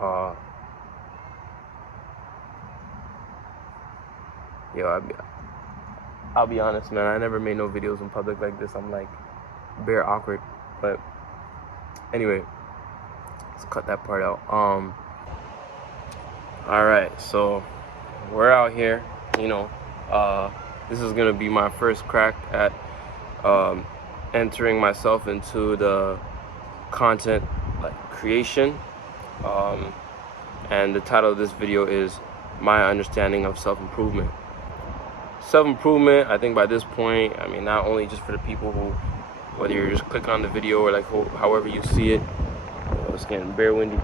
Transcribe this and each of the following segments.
Uh, yo, I'll be honest, man. I never made no videos in public like this. I'm like bare awkward. But anyway, let's cut that part out. All right, so we're out here. This is gonna be my first crack at entering myself into the content creation. And the title of this video is My Understanding of Self-Improvement. Self-improvement, I think by this point, I mean, not only just for the people who, whether you're just clicking on the video or like however you see it, it's getting bare windy,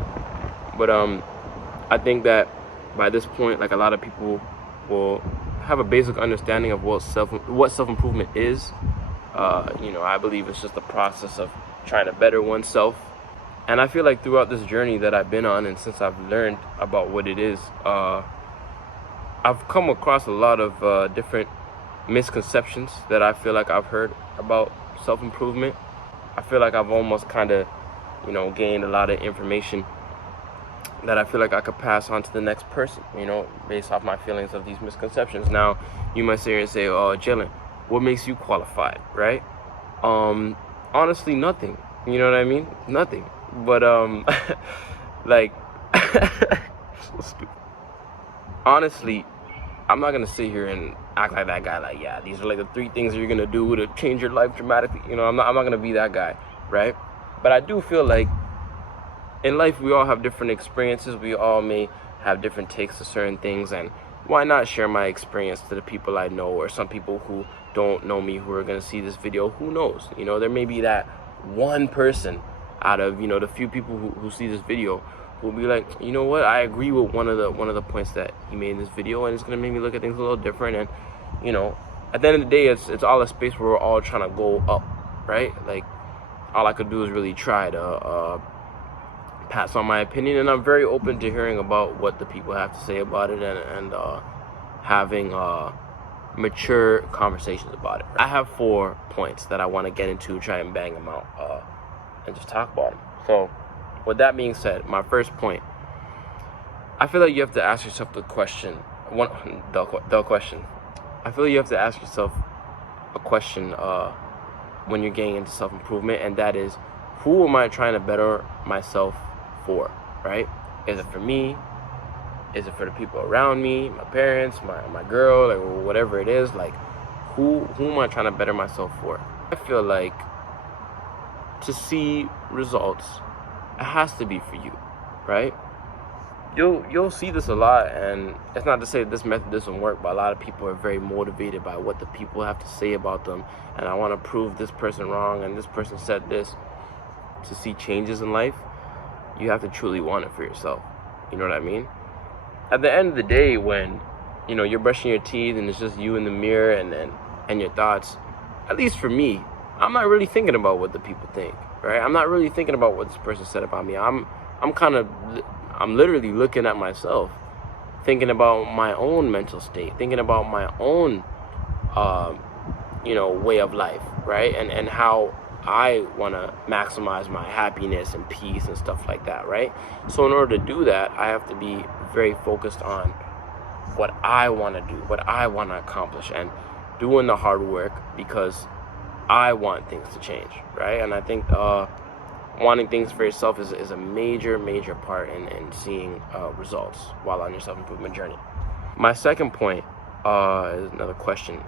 but I think that by this point, like, a lot of people will have a basic understanding of what self-improvement is. I believe it's just a process of trying to better oneself. And I feel like throughout this journey that I've been on, and since I've learned about what it is, I've come across a lot of different misconceptions that I feel like I've heard about self-improvement. I feel like I've almost kind of, gained a lot of information that I feel like I could pass on to the next person, based off my feelings of these misconceptions. Now, you might sit here and say, oh, Jalen, what makes you qualified, right? Honestly, nothing. You know what I mean? Nothing. But like, so stupid. Honestly, I'm not gonna sit here and act like that guy. Like, yeah, these are like the 3 things that you're gonna do to change your life dramatically. I'm not gonna be that guy, right? But I do feel like in life we all have different experiences. We all may have different takes to certain things, and why not share my experience to the people I know, or some people who don't know me who are gonna see this video? Who knows? There may be that one person out of the few people who see this video who will be like, you know what, I agree with one of the points that he made in this video, and it's gonna make me look at things a little different. And at the end of the day, it's all a space where we're all trying to go up, right? Like, all I could do is really try to pass on my opinion, and I'm very open to hearing about what the people have to say about it, and having mature conversations about it. I have 4 points that I want to get into, try and bang them out, and just talk about them. So, with that being said, my first point, I feel like you have to ask yourself the question. The question. I feel like you have to ask yourself a question when you're getting into self-improvement, and that is, who am I trying to better myself for, right? Is it for me? Is it for the people around me, my parents, my girl, like whatever it is? Like, who am I trying to better myself for? I feel like to see results, it has to be for you, right? You'll see this a lot, and it's not to say that this method doesn't work, but a lot of people are very motivated by what the people have to say about them, and I want to prove this person wrong, and this person said this. To see changes in life, you have to truly want it for yourself. You know what I mean? At the end of the day, when you're brushing your teeth and it's just you in the mirror and your thoughts, at least for me, I'm not really thinking about what the people think, right? I'm not really thinking about what this person said about me. I'm literally looking at myself, thinking about my own mental state, thinking about my own way of life, right? And how I want to maximize my happiness and peace and stuff like that, right? So in order to do that, I have to be very focused on what I want to do, what I want to accomplish, and doing the hard work because I want things to change, right? And I think wanting things for yourself is a major part in seeing results while on your self-improvement journey. My second point is another question.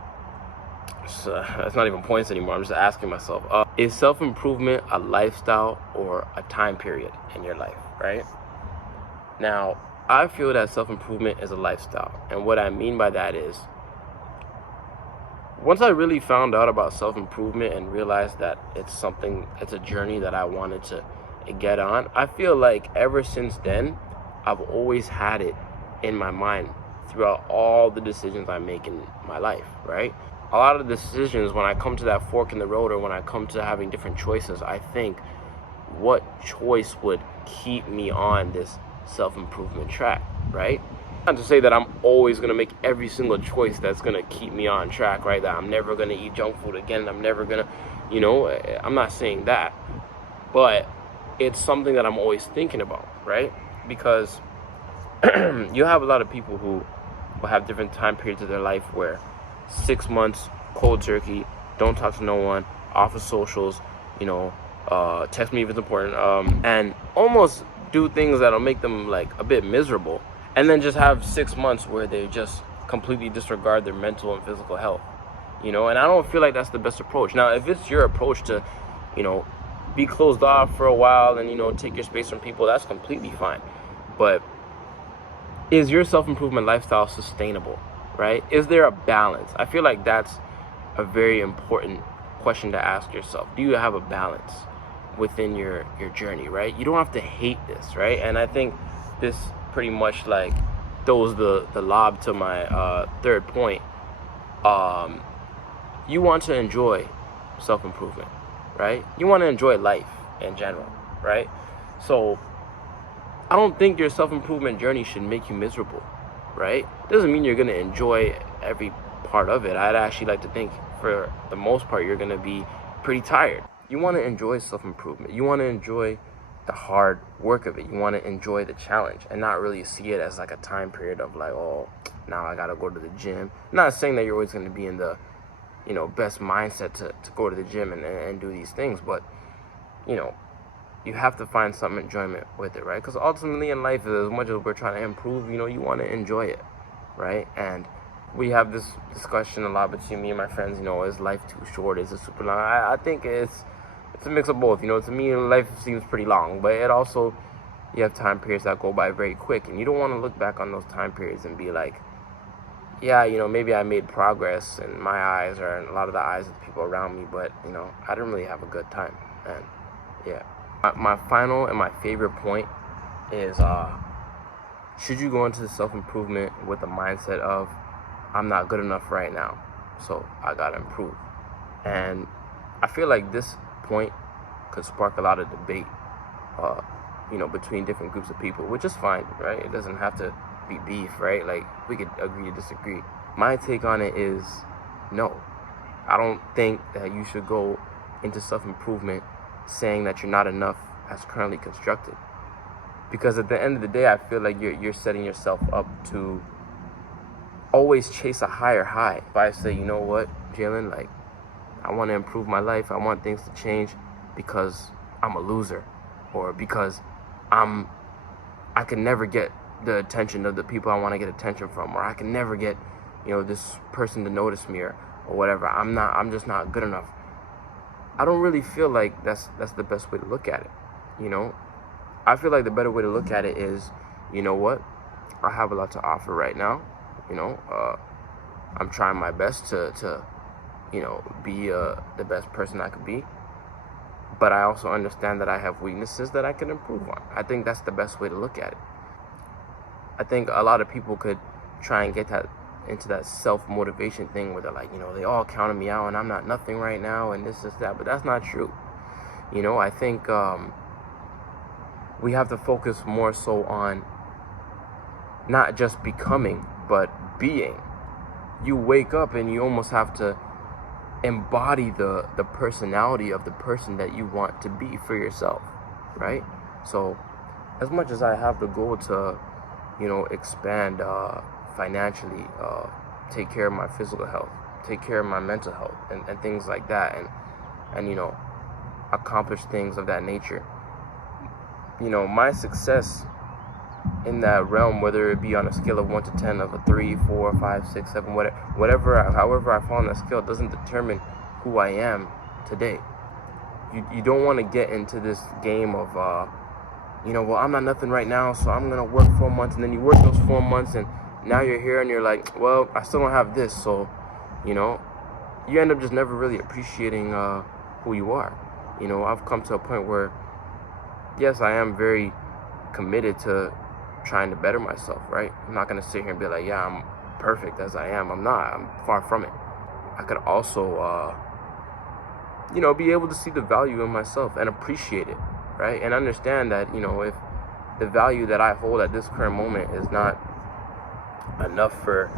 So it's not even points anymore. I'm just asking myself, is self-improvement a lifestyle or a time period in your life, right? Now, I feel that self-improvement is a lifestyle. And what I mean by that is, once I really found out about self-improvement and realized that it's a journey that I wanted to get on, I feel like ever since then, I've always had it in my mind throughout all the decisions I make in my life, right? A lot of the decisions, when I come to that fork in the road, or when I come to having different choices, I think, what choice would keep me on this self-improvement track, right? Not to say that I'm always going to make every single choice that's going to keep me on track, right? That I'm never going to eat junk food again. I'm never going to, I'm not saying that. But it's something that I'm always thinking about, right? Because you have a lot of people who will have different time periods of their life where 6 months cold turkey, don't talk to no one, off of socials, you know, text me if it's important, and almost do things that'll make them like a bit miserable, and then just have 6 months where they just completely disregard their mental and physical health, you know. And I don't feel like that's the best approach. Now, if it's your approach to, you know, be closed off for a while and, you know, take your space from people, that's completely fine. But is your self-improvement lifestyle sustainable, right? Is there a balance? I feel like that's a very important question to ask yourself. Do you have a balance within your journey, right? You don't have to hate this, right? And I think this pretty much like throws the lob to my third point. You want to enjoy self-improvement, right? You want to enjoy life in general, right? So I don't think your self-improvement journey should make you miserable, right? Doesn't mean you're going to enjoy every part of it. I'd actually like to think for the most part you're going to be pretty tired. You want to enjoy self-improvement. You want to enjoy the hard work of it. You want to enjoy the challenge and not really see it as like a time period of like, oh, now I got to go to the gym. I'm not saying that you're always going to be in the, you know, best mindset to go to the gym and do these things, but, you know, you have to find some enjoyment with it, right? Because ultimately in life, as much as we're trying to improve, you know, you want to enjoy it, right? And we have this discussion a lot between me and my friends, you know, is life too short? Is it super long? I think it's a mix of both. You know, to me, life seems pretty long, but it also, you have time periods that go by very quick, and you don't want to look back on those time periods and be like, yeah, you know, maybe I made progress in my eyes or in a lot of the eyes of the people around me, but, you know, I didn't really have a good time. And yeah. My final and my favorite point is, should you go into self-improvement with the mindset of, I'm not good enough right now, so I gotta improve? And I feel like this point could spark a lot of debate, you know, between different groups of people, which is fine, right? It doesn't have to be beef, right? Like, we could agree to disagree. My take on it is, no. I don't think that you should go into self-improvement saying that you're not enough as currently constructed, because at the end of the day, I feel like you're setting yourself up to always chase a higher high. If I say, you know what, Jalen, like, I want to improve my life, I want things to change because I'm a loser, or because I can never get the attention of the people I want to get attention from, or I can never get, you know, this person to notice me, or whatever. I'm just not good enough. I don't really feel like that's the best way to look at it, you know? I feel like the better way to look at it is, you know what? I have a lot to offer right now, you know? I'm trying my best to you know, be the best person I could be. But I also understand that I have weaknesses that I can improve on. I think that's the best way to look at it. I think a lot of people could try and get that into that self-motivation thing where they're like, you know, they all counted me out and I'm not nothing right now and this, that, but that's not true. You know, I think we have to focus more so on not just becoming, but being. You wake up and you almost have to embody the personality of the person that you want to be for yourself, right? So as much as I have the goal to, you know, expand financially, take care of my physical health, take care of my mental health, and things like that, and you know, accomplish things of that nature. You know, my success in that realm, whether it be on a scale of 1 to 10, of a 3, 4, 5, 6, 7, whatever, however I fall on that scale, doesn't determine who I am today. You don't want to get into this game of, you know, well, I'm not nothing right now, so I'm gonna work 4 months, and then you work those 4 months, and now you're here, and you're like, well, I still don't have this, so, you know, you end up just never really appreciating who you are. You know, I've come to a point where, yes, I am very committed to trying to better myself, right? I'm not gonna sit here and be like, yeah, I'm perfect as I am. I'm not. I'm far from it. I could also, you know, be able to see the value in myself and appreciate it, right? And understand that, you know, if the value that I hold at this current moment is not enough for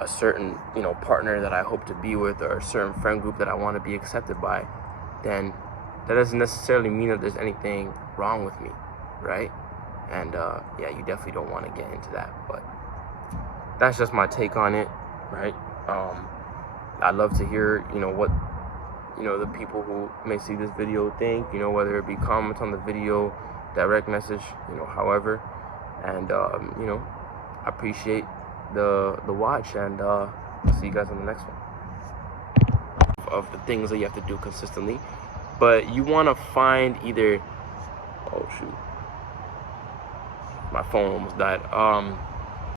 a certain, you know, partner that I hope to be with, or a certain friend group that I want to be accepted by, then that doesn't necessarily mean that there's anything wrong with me, right? And yeah, you definitely don't want to get into that, but that's just my take on it, right? I'd love to hear, what, the people who may see this video think, whether it be comments on the video, direct message, however. And, I appreciate the watch, and I'll see you guys on the next one. Of the things that you have to do consistently, but you want to find either, oh shoot, my phone almost died.